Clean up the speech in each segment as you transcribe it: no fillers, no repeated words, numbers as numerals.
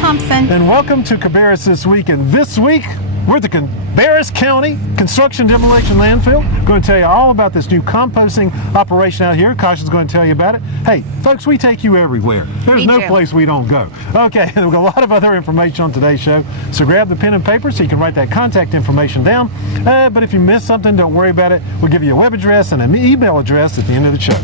Thompson. And welcome to Cabarrus This Week. And this week, we're at the Cabarrus County Construction Demolition Landfill. We're going to tell you all about this new composting operation out here. Kasia's going to tell you about it. Hey, folks, we take you everywhere. There's no place we don't go. Okay, we've got a lot of other information on today's show, so grab the pen and paper so you can write that contact information down. But if you miss something, don't worry about it. We'll give you a web address and an email address at the end of the show.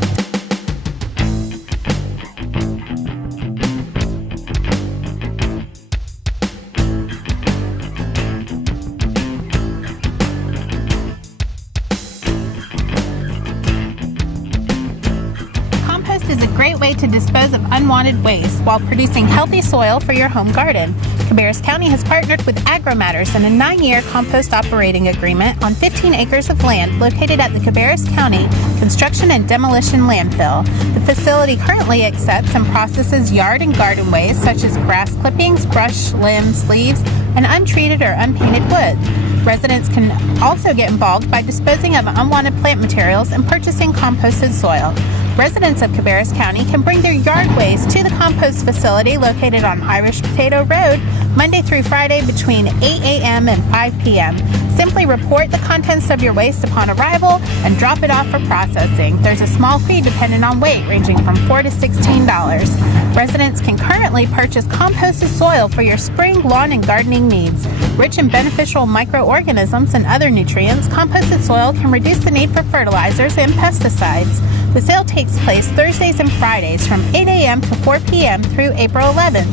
Is a great way to dispose of unwanted waste while producing healthy soil for your home garden. Cabarrus County has partnered with AgriMatters in a 9-year compost operating agreement on 15 acres of land located at the Cabarrus County Construction and Demolition Landfill. The facility currently accepts and processes yard and garden waste such as grass clippings, brush, limbs, leaves, and untreated or unpainted wood. Residents can also get involved by disposing of unwanted plant materials and purchasing composted soil. Residents of Cabarrus County can bring their yard waste to the compost facility located on Irish Potato Road Monday through Friday between 8 a.m. and 5 p.m. Simply report the contents of your waste upon arrival and drop it off for processing. There's a small fee dependent on weight, ranging from $4 to $16. Residents can currently purchase composted soil for your spring lawn and gardening needs. Rich in beneficial microorganisms and other nutrients, composted soil can reduce the need for fertilizers and pesticides. The sale takes place Thursdays and Fridays from 8 a.m. to 4 p.m. through April 11th.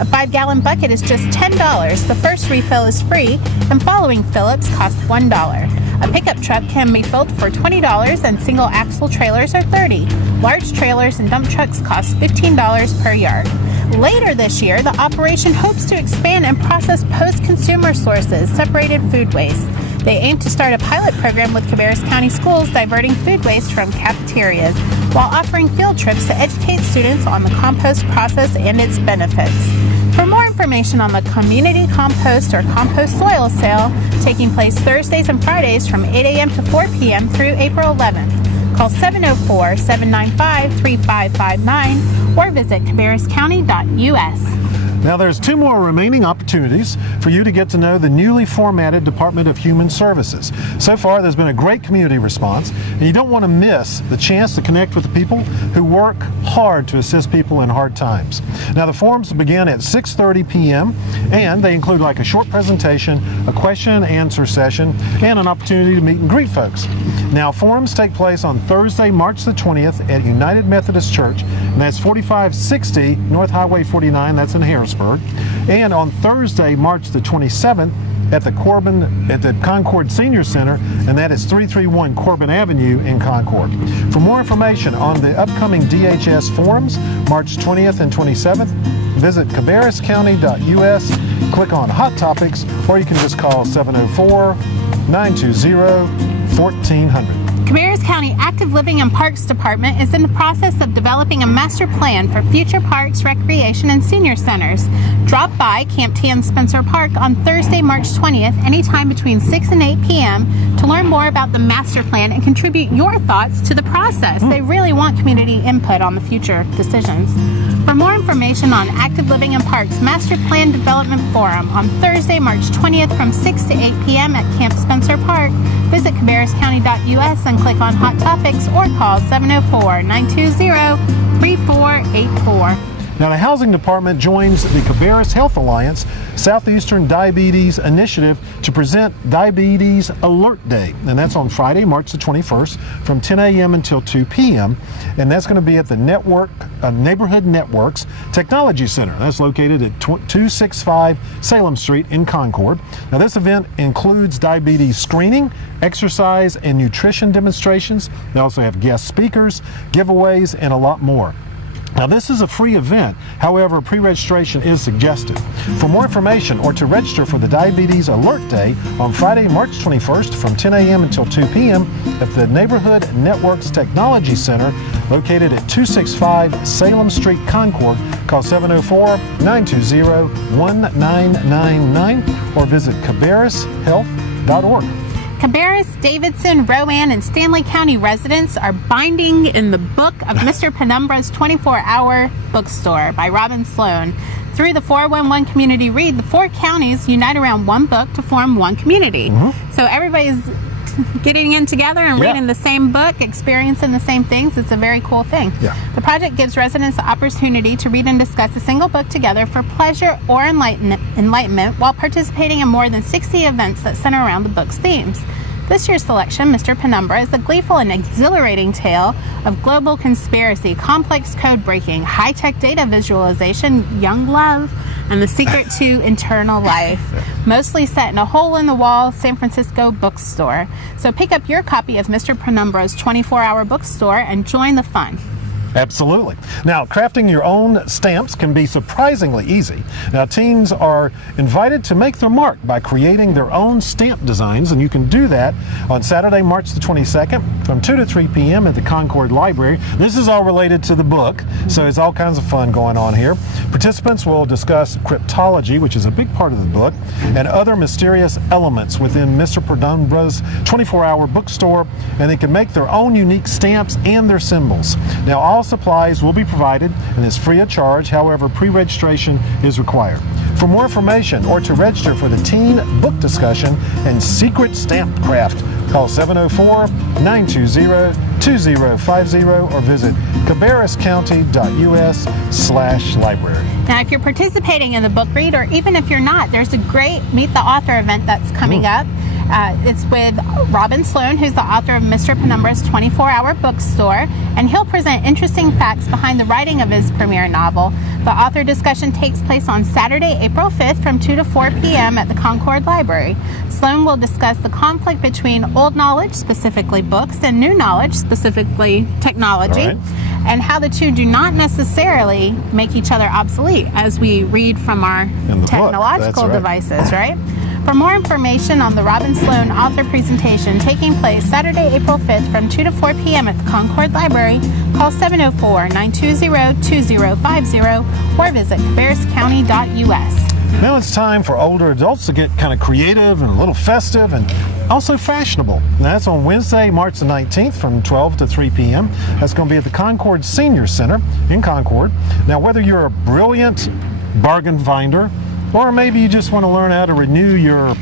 A 5-gallon bucket is just $10. The first refill is free, and following fill-ups cost $1. A pickup truck can be filled for $20, and single-axle trailers are $30. Large trailers and dump trucks cost $15 per yard. Later this year, the operation hopes to expand and process post-consumer sources, separated food waste. They aim to start a pilot program with Cabarrus County schools diverting food waste from cafeterias while offering field trips to educate students on the compost process and its benefits. For more information on the community compost or compost soil sale taking place Thursdays and Fridays from 8 a.m. to 4 p.m. through April 11th, call 704-795-3559 or visit cabarruscounty.us. Now there's 2 more remaining opportunities for you to get to know the newly formatted Department of Human Services. So far there's been a great community response, and you don't want to miss the chance to connect with the people who work hard to assist people in hard times. Now the forums begin at 6:30 p.m. and they include like a short presentation, a question and answer session, and an opportunity to meet and greet folks. Now forums take place on Thursday, March the 20th at United Methodist Church, and that's 4560 North Highway 49, that's in Harrisburg. And on Thursday, March the 27th, at the Concord Senior Center, and that is 331 Corbin Avenue in Concord. For more information on the upcoming DHS forums, March 20th and 27th, visit cabarruscounty.us, click on Hot Topics, or you can just call 704-920-1400. Cabarrus County Active Living and Parks Department is in the process of developing a master plan for future parks, recreation, and senior centers. Drop by Camp T and Spencer Park on Thursday, March 20th, anytime between 6 and 8 p.m. to learn more about the master plan and contribute your thoughts to the process. They really want community input on the future decisions. For more information on Active Living and Parks Master Plan Development Forum on Thursday, March 20th from 6 to 8 p.m. at Camp Spencer Park, visit cabarruscounty.us and click on Hot Topics or call 704-920-3484. Now the Housing Department joins the Cabarrus Health Alliance Southeastern Diabetes Initiative to present Diabetes Alert Day, and that's on Friday, March the 21st from 10 a.m. until 2 p.m. and that's going to be at the Neighborhood Networks Technology Center. That's located at 265 Salem Street in Concord. Now this event includes diabetes screening, exercise, and nutrition demonstrations. They also have guest speakers, giveaways, and a lot more. Now this is a free event, however pre-registration is suggested. For more information or to register for the Diabetes Alert Day on Friday, March 21st from 10 a.m. until 2 p.m. at the Neighborhood Networks Technology Center located at 265 Salem Street, Concord, call 704-920-1999 or visit cabarrushealth.org. Cabarrus, Davidson, Rowan, and Stanley County residents are binding in the book of Mr. Penumbra's 24-hour bookstore by Robin Sloan. Through the 411 community read, the 4 counties unite around one book to form one community. So everybody's getting in together and reading the same book, experiencing the same things. It's a very cool thing. The project gives residents the opportunity to read and discuss a single book together for pleasure or enlightenment while participating in more than 60 events that center around the book's themes. This year's selection, Mr. Penumbra, is a gleeful and exhilarating tale of global conspiracy, complex code breaking, high-tech data visualization, young love, and the secret to eternal life. Mostly set in a hole-in-the-wall San Francisco bookstore. So pick up your copy of Mr. Penumbra's 24-hour bookstore and join the fun. Absolutely. Now, crafting your own stamps can be surprisingly easy. Now, teens are invited to make their mark by creating their own stamp designs, and you can do that on Saturday, March the 22nd from 2 to 3 p.m. at the Concord Library. This is all related to the book, so it's all kinds of fun going on here. Participants will discuss cryptology, which is a big part of the book, and other mysterious elements within Mr. Penumbra's 24-hour bookstore, and they can make their own unique stamps and their symbols. Now, all supplies will be provided and is free of charge. However, pre-registration is required. For more information or to register for the teen book discussion and secret stamp craft, call 704-920-2050 or visit cabarruscounty.us/library. Now, if you're participating in the book read, or even if you're not, there's a great Meet the Author event that's coming up. It's with Robin Sloan, who's the author of Mr. Penumbra's 24-hour bookstore, and he'll present interesting facts behind the writing of his premiere novel. The author discussion takes place on Saturday, April 5th from 2 to 4 p.m. at the Concord Library. Sloan will discuss the conflict between old knowledge, specifically books, and new knowledge, specifically technology, and how the two do not necessarily make each other obsolete as we read from our technological devices, right? For more information on the Robin Sloan author presentation taking place Saturday, April 5th from 2 to 4 p.m. at the Concord Library, call 704-920-2050 or visit cabarruscounty.us. Now it's time for older adults to get kind of creative and a little festive and also fashionable. Now that's on Wednesday, March the 19th from 12 to 3 p.m. That's going to be at the Concord Senior Center in Concord. Now, whether you're a brilliant bargain finder or maybe you just want to learn how to renew your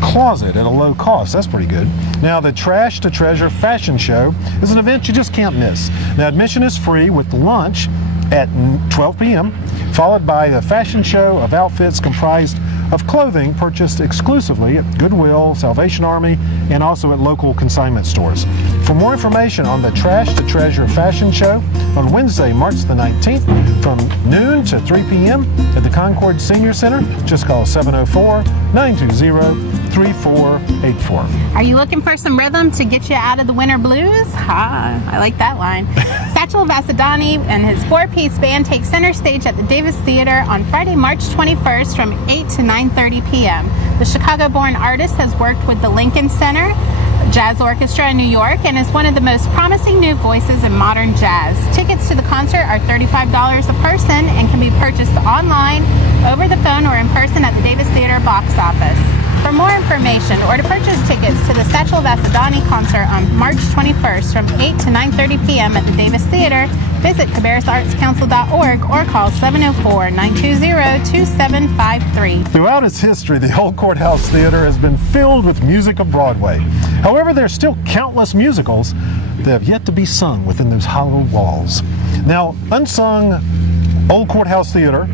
closet at a low cost, that's pretty good. Now, the Trash to Treasure Fashion Show is an event you just can't miss. Now, admission is free with lunch at 12 p.m., followed by the fashion show of outfits comprised of clothing purchased exclusively at Goodwill, Salvation Army, and also at local consignment stores. For more information on the Trash to Treasure Fashion Show on Wednesday, March the 19th from noon to 3 p.m. at the Concord Senior Center, just call 704-920-3484. Are you looking for some rhythm to get you out of the winter blues? I like that line. Satchel Vassadani and his 4-piece band take center stage at the Davis Theater on Friday, March 21st from 8 to 9:30 p.m. The Chicago-born artist has worked with the Lincoln Center Jazz Orchestra in New York and is one of the most promising new voices in modern jazz. Tickets to the concert are $35 a person and can be purchased online, over the phone, or in person at the Davis Theater box office. For more information or to purchase tickets to the Satchel Vassadani concert on March 21st from 8 to 9:30 p.m. at the Davis Theater, visit cabarrusartscouncil.org or call 704-920-2753. Throughout its history, the Old Courthouse Theater has been filled with music of Broadway. However, there are still countless musicals that have yet to be sung within those hollow walls. Now, Unsung Old Courthouse Theater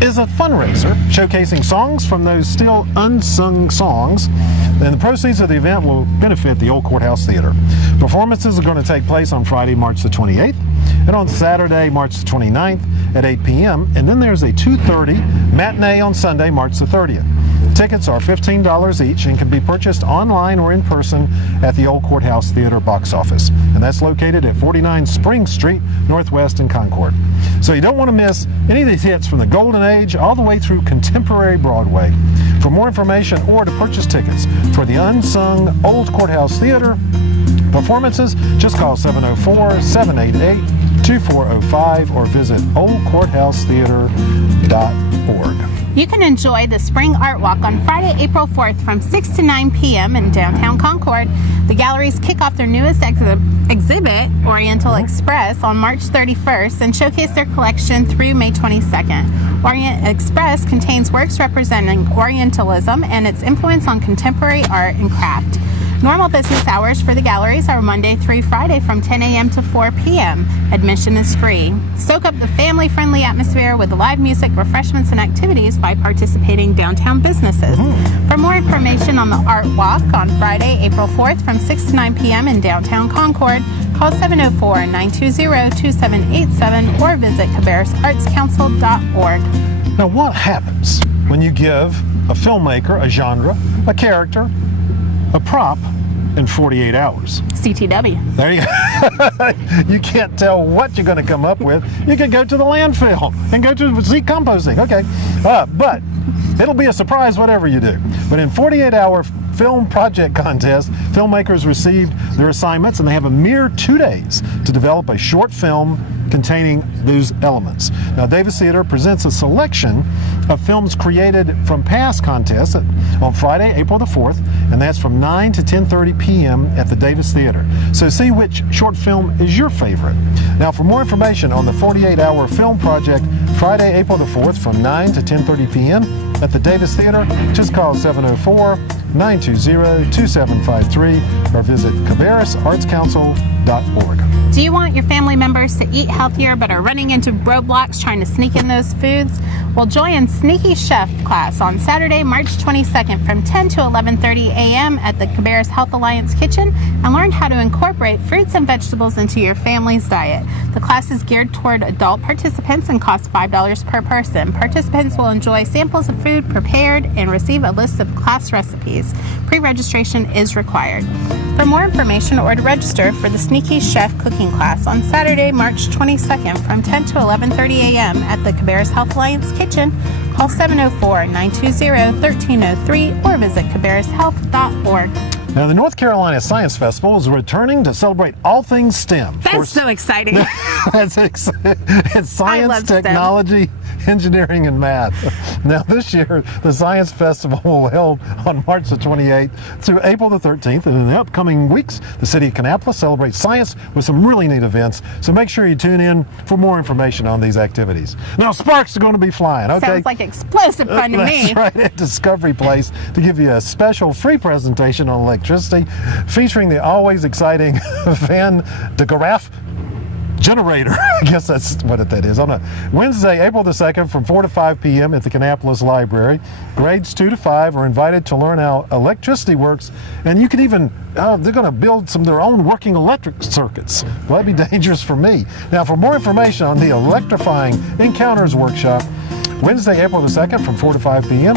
is a fundraiser showcasing songs from those still unsung songs, and the proceeds of the event will benefit the Old Courthouse Theater. Performances are going to take place on Friday, March the 28th, and on Saturday, March the 29th at 8 p.m., and then there's a 2:30 matinee on Sunday, March the 30th. Tickets are $15 each and can be purchased online or in person at the Old Courthouse Theater box office. And that's located at 49 Spring Street, Northwest in Concord. So you don't want to miss any of these hits from the Golden Age all the way through contemporary Broadway. For more information or to purchase tickets for the Unsung Old Courthouse Theater performances, just call 704-788-2753 2405 or visit oldcourthousetheater.org. You can enjoy the Spring Art Walk on Friday, April 4th from 6 to 9 p.m. in downtown Concord. The galleries kick off their newest exhibit, Oriental Express, on March 31st and showcase their collection through May 22nd. Orient Express contains works representing Orientalism and its influence on contemporary art and craft. Normal business hours for the galleries are Monday through Friday from 10 a.m. to 4 p.m. Admission is free. Soak up the family-friendly atmosphere with live music, refreshments, and activities by participating downtown businesses. For more information on the Art Walk on Friday, April 4th from 6 to 9 p.m. in downtown Concord, call 704-920-2787 or visit cabarrusartscouncil.org. Now, what happens when you give a filmmaker a genre, a character, a prop in 48 hours? CTW. There you go. You can't tell what you're going to come up with. You could go to the landfill and go to composting. Okay. But it'll be a surprise whatever you do. But in 48-hour film project contest, filmmakers received their assignments and they have a mere 2 days to develop a short film containing those elements. Now, Davis Theater presents a selection of films created from past contests on Friday, April the 4th, and that's from 9 to 10:30 p.m. at the Davis Theater. So see which short film is your favorite. Now, for more information on the 48-hour film project, Friday, April the 4th, from 9 to 10:30 p.m. at the Davis Theater, just call 704-920-2753 or visit cabarrusartscouncil.org. Do you want your family members to eat healthier but are running into roadblocks trying to sneak in those foods? Well, join Sneaky Chef class on Saturday, March 22nd from 10 to 11:30 a.m. at the Cabarrus Health Alliance Kitchen and learn how to incorporate fruits and vegetables into your family's diet. The class is geared toward adult participants and costs $5 per person. Participants will enjoy samples of food prepared and receive a list of class recipes. Pre-registration is required. For more information or to register for the Sneaky Chef cooking class on Saturday, March 22nd from 10 to 11:30 a.m. at the Cabarrus Health Alliance Kitchen, call 704-920-1303 or visit cabarrushealth.org. Now, the North Carolina Science Festival is returning to celebrate all things STEM. That's so exciting. It's science, technology, engineering, and math. Now, this year, the Science Festival will be held on March the 28th through April the 13th. And in the upcoming weeks, the city of Kannapolis celebrates science with some really neat events. So make sure you tune in for more information on these activities. Now, sparks are going to be flying, okay? Sounds like explosive fun to me. That's right, at Discovery Place to give you a special free presentation on electricity featuring the always exciting Van de Graaff generator. I guess that's what that is. On a Wednesday, April the 2nd from 4 to 5 p.m. at the Kannapolis Library. Grades 2 to 5 are invited to learn how electricity works, and you can even, they're going to build some of their own working electric circuits. Well, that'd be dangerous for me. Now, for more information on the Electrifying Encounters Workshop, Wednesday, April the 2nd from 4 to 5 p.m.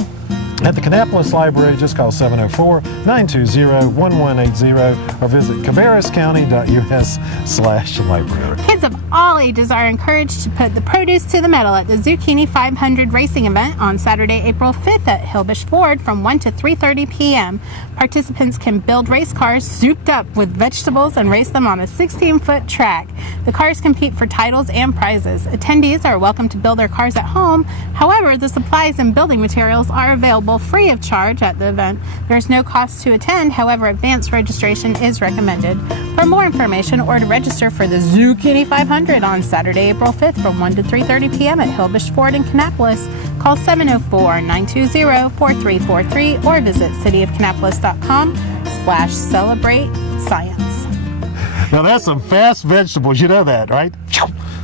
at the Kannapolis Library, just call 704-920-1180 or visit cabarruscounty.us/library. Kids of all ages are encouraged to put the produce to the metal at the Zucchini 500 racing event on Saturday, April 5th at Hillbush Ford from 1 to 3:30 p.m. Participants can build race cars souped up with vegetables and race them on a 16-foot track. The cars compete for titles and prizes. Attendees are welcome to build their cars at home. However, the supplies and building materials are available free of charge at the event. There's no cost to attend, however, advanced registration is recommended. For more information or to register for the Zucchini 500 on Saturday, April 5th from 1 to 3:30 p.m. at Hillbush Ford in Kannapolis, call 704-920-4343 or visit cityofkannapolis.com/celebrate science. Now, that's some fast vegetables. You know that, right?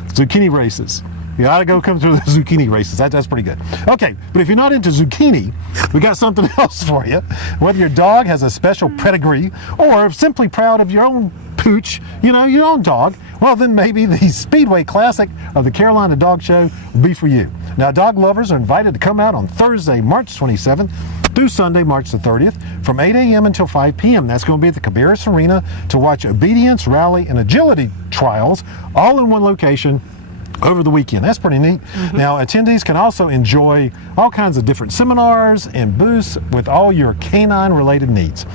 Zucchini races. You ought to go come through the zucchini races. That's pretty good. Okay, but if you're not into zucchini, we got something else for you. Whether your dog has a special pedigree or simply proud of your own pooch, your own dog, well, then maybe the Speedway Classic of the Carolina Dog Show will be for you. Now, dog lovers are invited to come out on Thursday, March 27th through Sunday, March the 30th from 8 a.m. until 5 p.m. That's going to be at the Cabarrus Arena to watch obedience, rally, and agility trials all in one location over the weekend. That's pretty neat. Now, attendees can also enjoy all kinds of different seminars and booths with all your canine related needs.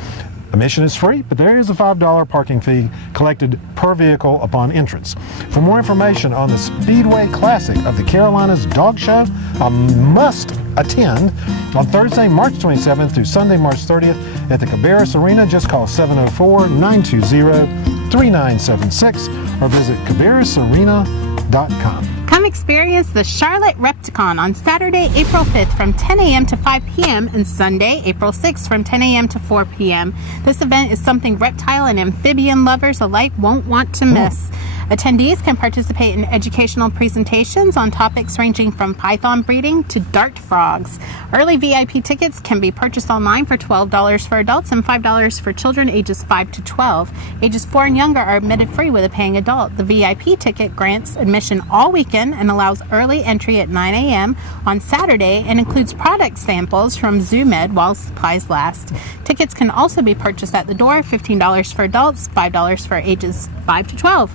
Admission is free, but there is a $5 parking fee collected per vehicle upon entrance. For more information on the Speedway Classic of the Carolinas Dog Show, a must attend on Thursday, March 27th through Sunday, March 30th at the Cabarrus Arena. Just call 704-920-3976 or visit cabarrusarena.com. Come experience the Charlotte Repticon on Saturday, April 5th from 10 a.m. to 5 p.m. and Sunday, April 6th from 10 a.m. to 4 p.m. This event is something reptile and amphibian lovers alike won't want to miss. Attendees can participate in educational presentations on topics ranging from python breeding to dart frogs. Early VIP tickets can be purchased online for $12 for adults and $5 for children ages 5 to 12. Ages 4 and younger are admitted free with a paying adult. The VIP ticket grants admission all weekend and allows early entry at 9 a.m. on Saturday and includes product samples from ZooMed while supplies last. Tickets can also be purchased at the door, $15 for adults, $5 for ages 5 to 12.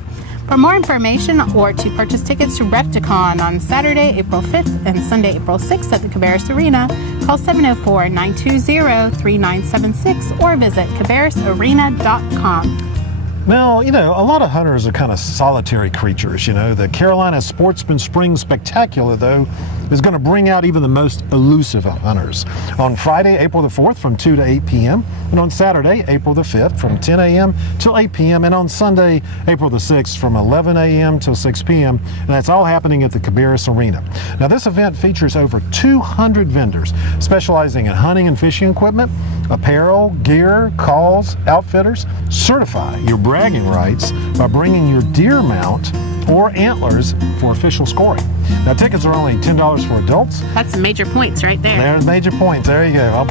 For more information or to purchase tickets to Repticon on Saturday, April 5th and Sunday, April 6th at the Cabarrus Arena, call 704-920-3976 or visit cabarrusarena.com. Now, a lot of hunters are kind of solitary creatures. The Carolina Sportsman Spring Spectacular, though, is going to bring out even the most elusive of hunters. On Friday, April the 4th from 2 to 8 p.m., and on Saturday, April the 5th from 10 a.m. till 8 p.m., and on Sunday, April the 6th from 11 a.m. till 6 p.m., and that's all happening at the Cabarrus Arena. Now, this event features over 200 vendors specializing in hunting and fishing equipment, apparel, gear, calls, outfitters. Certify your bragging rights by bringing your deer mount or antlers for official scoring. Now, tickets are only $10 for adults. That's some major points right there. There's major points. There you go.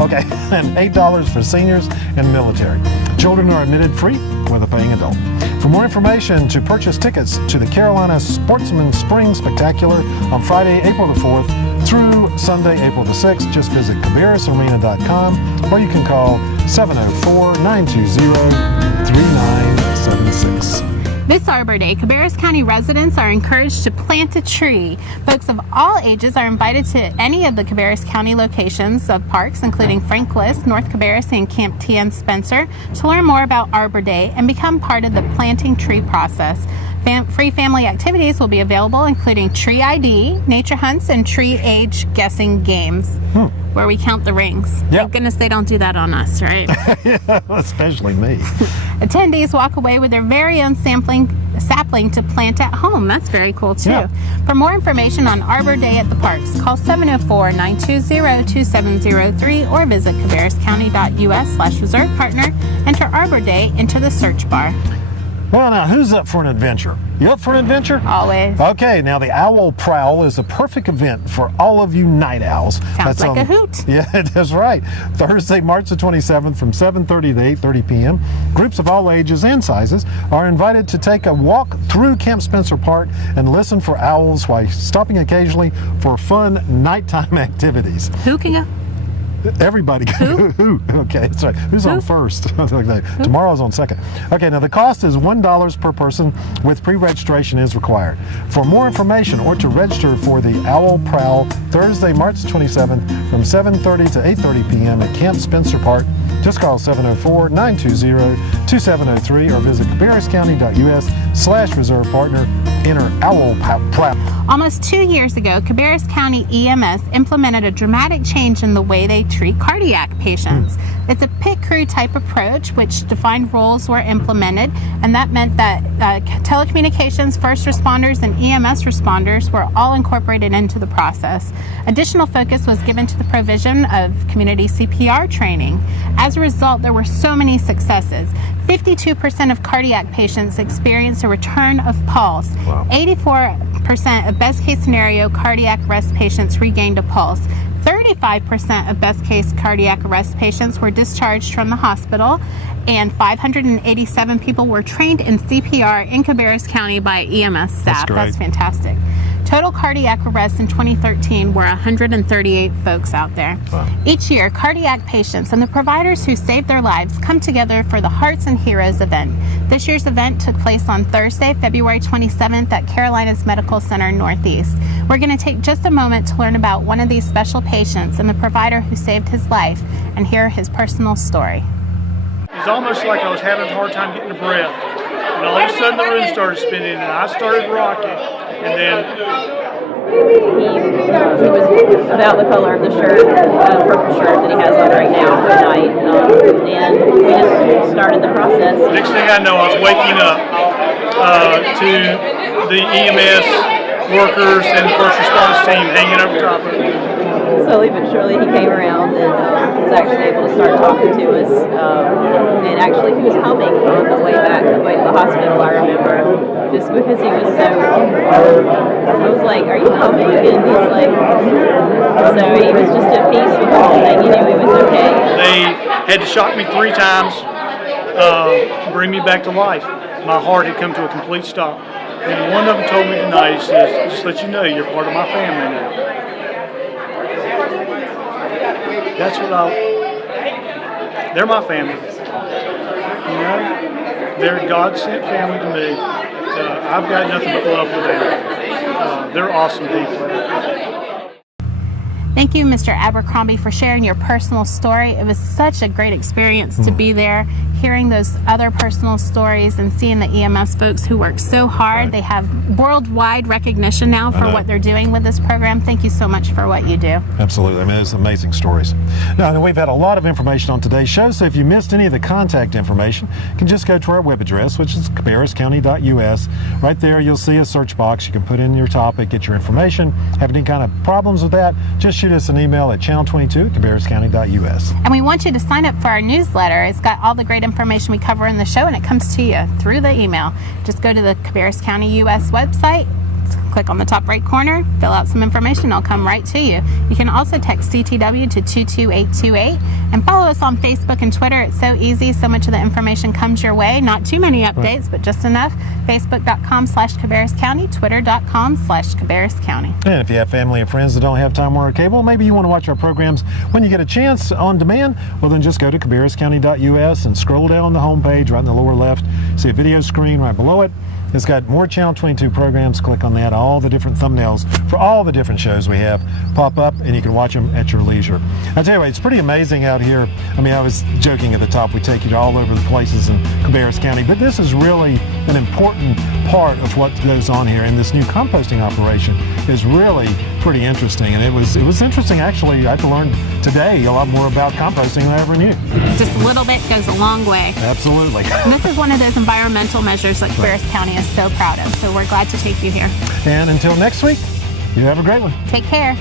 Okay, and $8 for seniors and military. Children are admitted free with a paying adult. For more information to purchase tickets to the Carolina Sportsman Spring Spectacular on Friday, April the 4th through Sunday, April the 6th, just visit cabarrusarena.com or you can call 704-920-3976. This Arbor Day, Cabarrus County residents are encouraged to plant a tree. Folks of all ages are invited to any of the Cabarrus County locations of parks, including Frank List, North Cabarrus, and Camp T.N. Spencer, to learn more about Arbor Day and become part of the planting tree process. Free family activities will be available, including tree ID, nature hunts, and tree age guessing games, where we count the rings. Yep. Thank goodness they don't do that on us, right? Yeah, especially me. Attendees walk away with their very own sapling to plant at home. That's very cool, too. Yeah. For more information on Arbor Day at the parks, call 704-920-2703 or visit cabarruscounty.us/reserve partner. Enter Arbor Day into the search bar. Well, now, who's up for an adventure? You up for an adventure? Always. Okay, now the Owl Prowl is the perfect event for all of you night owls. Sounds like a hoot. Yeah, that's right. Thursday, March the 27th from 7:30 to 8:30 p.m. Groups of all ages and sizes are invited to take a walk through Camp Spencer Park and listen for owls while stopping occasionally for fun nighttime activities. Who can go? Everybody. Who? Okay, sorry. Who's on first? Tomorrow's on second. Okay, now the cost is $1 per person with pre-registration is required. For more information or to register for the Owl Prowl Thursday, March 27th from 7:30 to 8:30 p.m. at Camp Spencer Park, just call 704-920-2703 or visit cabarruscounty.us/reserve partner. Enter Owl Prowl. Almost 2 years ago, Cabarrus County EMS implemented a dramatic change in the way they treat cardiac patients. It's a pit crew type approach, which defined roles were implemented, and that meant that telecommunications, first responders, and EMS responders were all incorporated into the process. Additional focus was given to the provision of community CPR training. As a result, there were so many successes. 52% of cardiac patients experienced a return of pulse. Wow. 84% of best case scenario cardiac arrest patients regained a pulse. 35% of best case cardiac arrest patients were discharged from the hospital, and 587 people were trained in CPR in Cabarrus County by EMS staff. That's fantastic. Total cardiac arrests in 2013 were 138 folks out there. Wow. Each year, cardiac patients and the providers who saved their lives come together for the Hearts and Heroes event. This year's event took place on Thursday, February 27th at Carolinas Medical Center Northeast. We're going to take just a moment to learn about one of these special patients and the provider who saved his life and hear his personal story. It's almost like I was having a hard time getting a breath. And all of a sudden the room started spinning and I started rocking. And then he was about the color of the shirt, purple shirt that he has on right now tonight. And we just started the process. Next thing I know, I was waking up to the EMS workers and the first response team hanging over top of it. Slowly but surely he came around and was actually able to start talking to us. And actually he was humming on the way back, on the way to the hospital, I remember, just because he was so, I was like, are you humming? And he's like, so he was just at peace with the whole thing. He knew he was okay. They had to shock me 3 times, bring me back to life. My heart had come to a complete stop. And one of them told me tonight, he says, just let you know, you're part of my family now. That's what they're my family. You know, they're God-sent family to me. I've got nothing but love for them. They're awesome people. Thank you, Mr. Abercrombie, for sharing your personal story. It was such a great experience to be there, hearing those other personal stories and seeing the EMS folks who work so hard. They have worldwide recognition now for what they're doing with this program. Thank you so much for what you do. Absolutely. I mean, it's amazing stories. Now, we've had a lot of information on today's show, so if you missed any of the contact information, you can just go to our web address, which is cabarruscounty.us. Right there, you'll see a search box. You can put in your topic, get your information. Have any kind of problems with that, just shoot us an email at channel22@cabarruscounty.us. And we want you to sign up for our newsletter. It's got all the great information we cover in the show, and it comes to you through the email. Just go to the Cabarrus County US website, click on the top right corner, fill out some information, it'll come right to you. You can also text CTW to 22828 and follow us on Facebook and Twitter. It's so easy. So much of the information comes your way. Not too many updates, but just enough. Facebook.com/Cabarrus County, Twitter.com/Cabarrus County. And if you have family or friends that don't have time or cable, maybe you want to watch our programs when you get a chance on demand, well then just go to cabarruscounty.us and scroll down the homepage right in the lower left. See a video screen right below it. It's got more Channel 22 programs. Click on that. All the different thumbnails for all the different shows we have pop up, and you can watch them at your leisure. I tell you what, it's pretty amazing out here. I mean, I was joking at the top, we take you to all over the places in Cabarrus County, but this is really an important part of what goes on here. And this new composting operation is really pretty interesting. And it was interesting, actually. I had to learn today a lot more about composting than I ever knew. Just a little bit goes a long way. Absolutely. And this is one of those environmental measures that Cabarrus County is so proud of. So we're glad to take you here. And until next week, you have a great one. Take care.